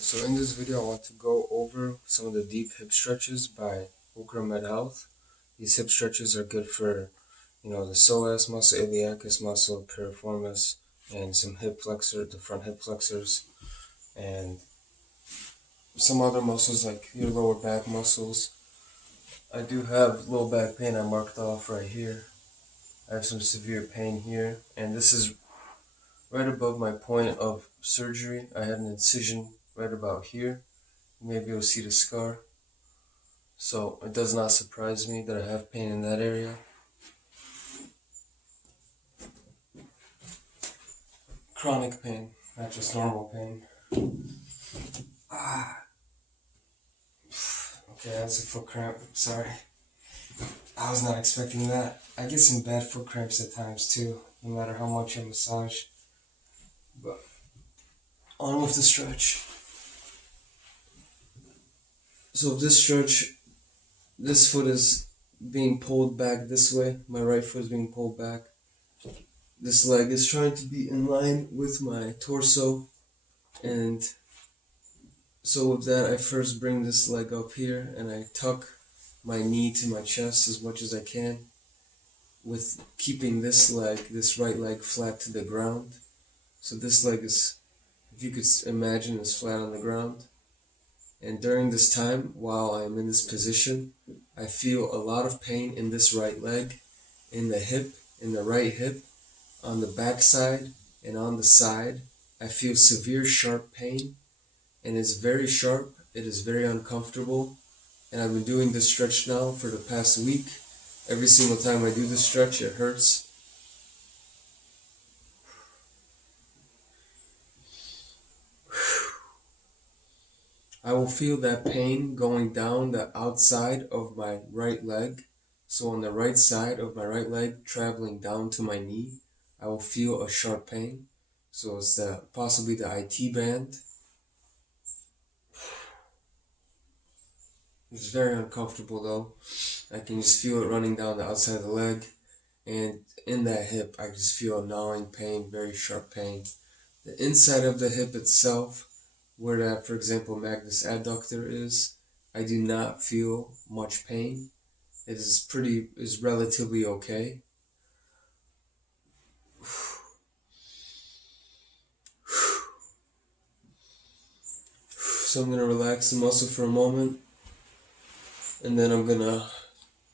So in this video I want to go over some of the deep hip stretches by OCRAMED Health. These hip stretches are good for, the psoas muscle, iliacus muscle, piriformis, and some hip flexor, the front hip flexors, and some other muscles like your lower back muscles. I do have low back pain I marked off right here. I have some severe pain here, and this is right above my point of surgery. I had an incision right about here. Maybe you'll see the scar. So it does not surprise me that I have pain in that area. Chronic pain, not just normal pain. Okay, that's a foot cramp. Sorry. I was not expecting that. I get some bad foot cramps at times too, no matter how much I massage. But on with the stretch. So this stretch, this foot is being pulled back this way. My right foot is being pulled back. This leg is trying to be in line with my torso. And so with that, I first bring this leg up here and I tuck my knee to my chest as much as I can, with keeping this leg, this right leg, flat to the ground. So this leg is, if you could imagine, is flat on the ground. And during this time, while I am in this position, I feel a lot of pain in this right leg, in the hip, in the right hip, on the back side, and on the side. I feel severe sharp pain, and it's very sharp, it is very uncomfortable, and I've been doing this stretch now for the past week. Every single time I do this stretch, it hurts. I will feel that pain going down the outside of my right leg. So on the right side of my right leg, traveling down to my knee, I will feel a sharp pain. So it's possibly the IT band. It's very uncomfortable though. I can just feel it running down the outside of the leg. And in that hip, I just feel a gnawing pain, very sharp pain. The inside of the hip itself, where that, for example, magnus adductor is, I do not feel much pain. It is relatively okay. So I'm going to relax the muscle for a moment, and then I'm going to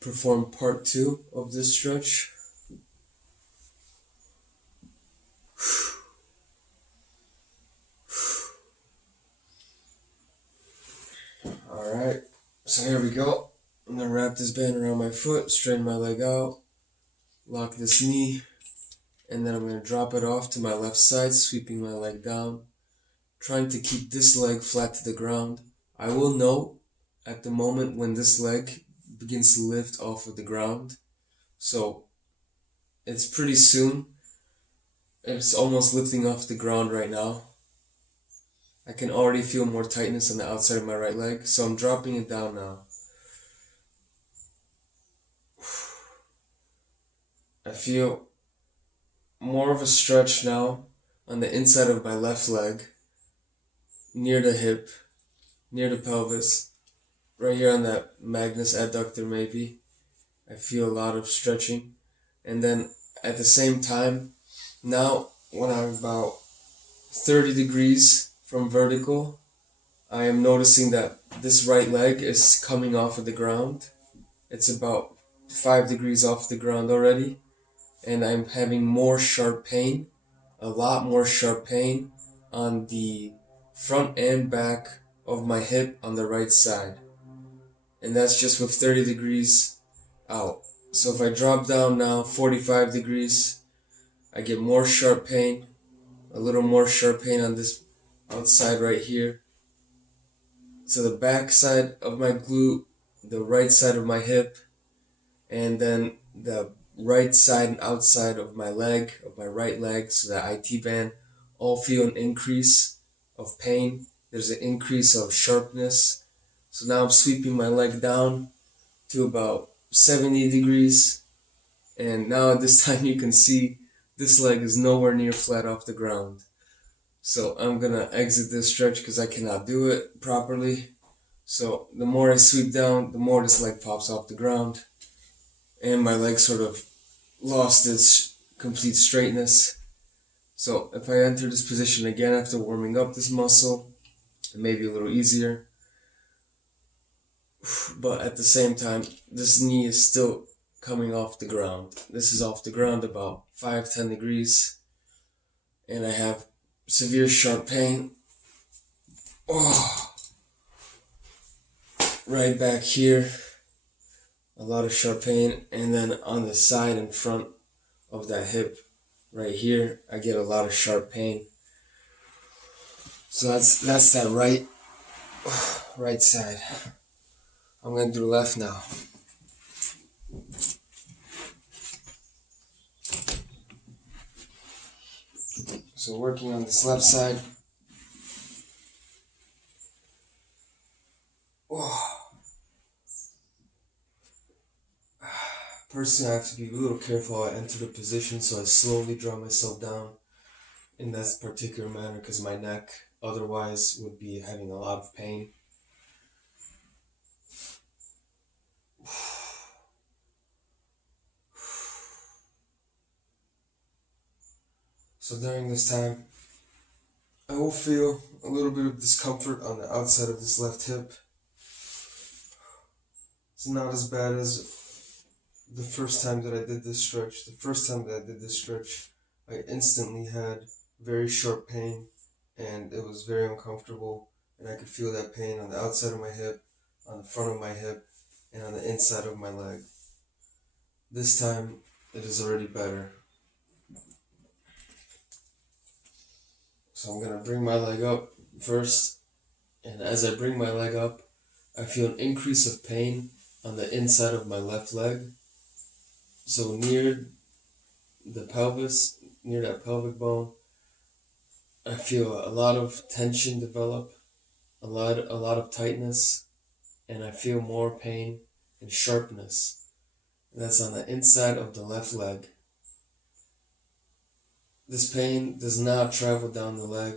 perform part 2 of this stretch. Alright, so here we go. I'm going to wrap this band around my foot, straighten my leg out, lock this knee, and then I'm going to drop it off to my left side, sweeping my leg down, trying to keep this leg flat to the ground. I will note at the moment when this leg begins to lift off of the ground. So it's pretty soon. It's almost lifting off the ground right now. I can already feel more tightness on the outside of my right leg, so I'm dropping it down now. I feel more of a stretch now on the inside of my left leg, near the hip, near the pelvis, right here on that magnus adductor maybe. I feel a lot of stretching. And then at the same time, now when I'm about 30 degrees from vertical, I am noticing that this right leg is coming off of the ground. It's about 5 degrees off the ground already, and I'm having more sharp pain, a lot more sharp pain on the front and back of my hip on the right side. And that's just with 30 degrees out. So if I drop down now 45 degrees, I get more sharp pain, a little more sharp pain on this outside right here. So the back side of my glute, the right side of my hip, and then the right side and outside of my leg, of my right leg, so the IT band, all feel an increase of pain. There's an increase of sharpness. So now I'm sweeping my leg down to about 70 degrees. And now at this time you can see this leg is nowhere near flat off the ground. So I'm gonna exit this stretch because I cannot do it properly. So the more I sweep down, the more this leg pops off the ground. And my leg sort of lost its complete straightness. So if I enter this position again after warming up this muscle, it may be a little easier. But at the same time, this knee is still coming off the ground. This is off the ground about 5-10 degrees. And I have severe sharp pain. Oh, right back here. A lot of sharp pain. And then on the side in front of that hip, right here, I get a lot of sharp pain. So that's that right side. I'm gonna do left now. So working on this left side. Oh. Personally, I have to be a little careful how I enter the position, so I slowly draw myself down in that particular manner because my neck otherwise would be having a lot of pain. So during this time, I will feel a little bit of discomfort on the outside of this left hip. It's not as bad as the first time that I did this stretch. The first time that I did this stretch, I instantly had very sharp pain and it was very uncomfortable, and I could feel that pain on the outside of my hip, on the front of my hip, and on the inside of my leg. This time, it is already better. So I'm gonna bring my leg up first, and as I bring my leg up, I feel an increase of pain on the inside of my left leg. So near the pelvis, near that pelvic bone, I feel a lot of tension develop, a lot of tightness, and I feel more pain and sharpness. And that's on the inside of the left leg. This pain does not travel down the leg.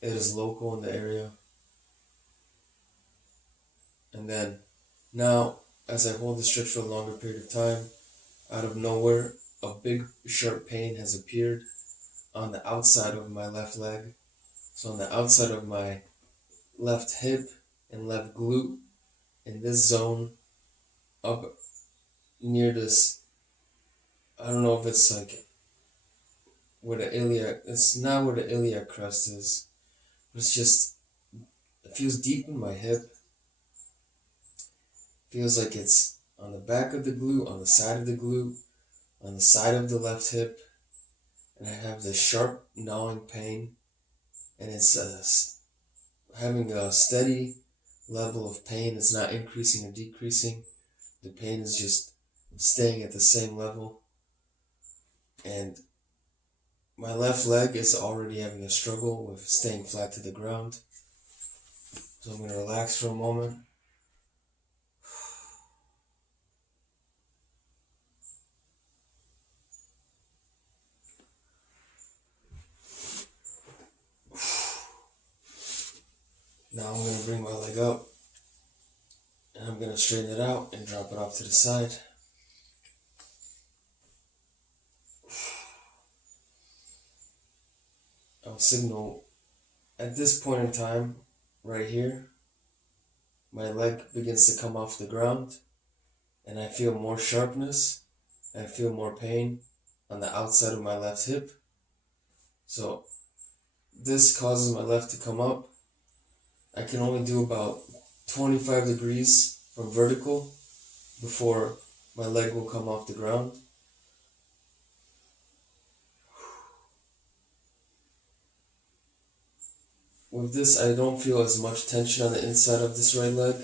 It is local in the area. And then, now, as I hold the stretch for a longer period of time, out of nowhere, a big sharp pain has appeared on the outside of my left leg. So on the outside of my left hip and left glute, in this zone, up near this, I don't know if it's like where the iliac, it's not where the iliac crest is, but it's just, it feels deep in my hip. Feels like it's on the back of the glute, on the side of the glute, on the side of the left hip, and I have this sharp gnawing pain, and it's having a steady level of pain. It's not increasing or decreasing. The pain is just staying at the same level, and my left leg is already having a struggle with staying flat to the ground. So I'm going to relax for a moment. Now I'm going to bring my leg up, and I'm going to straighten it out and drop it off to the side. I'll signal at this point in time, right here, my leg begins to come off the ground, and I feel more sharpness, I feel more pain on the outside of my left hip. So this causes my left to come up. I can only do about 25 degrees from vertical before my leg will come off the ground. With this, I don't feel as much tension on the inside of this right leg.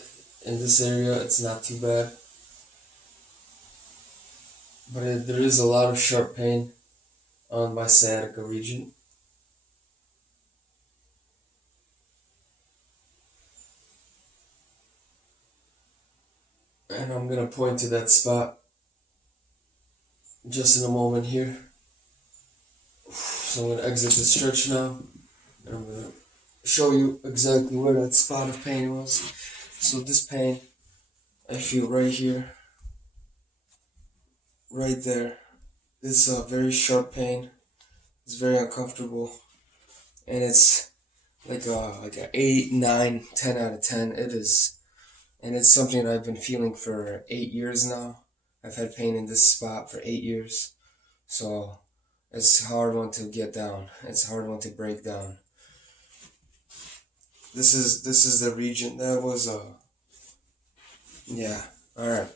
In this area, it's not too bad. But there is a lot of sharp pain on my sciatica region. And I'm going to point to that spot just in a moment here. So I'm going to exit the stretch now. And I'm gonna show you exactly where that spot of pain was. So this pain I feel right here, right there. This is a very sharp pain. It's very uncomfortable, and it's like a 8, 9, 10 out of 10. It is, and it's something that I've been feeling for 8 years now. I've had pain in this spot for 8 years, so it's a hard one to get down. It's a hard one to break down. This is the region that was yeah. All right.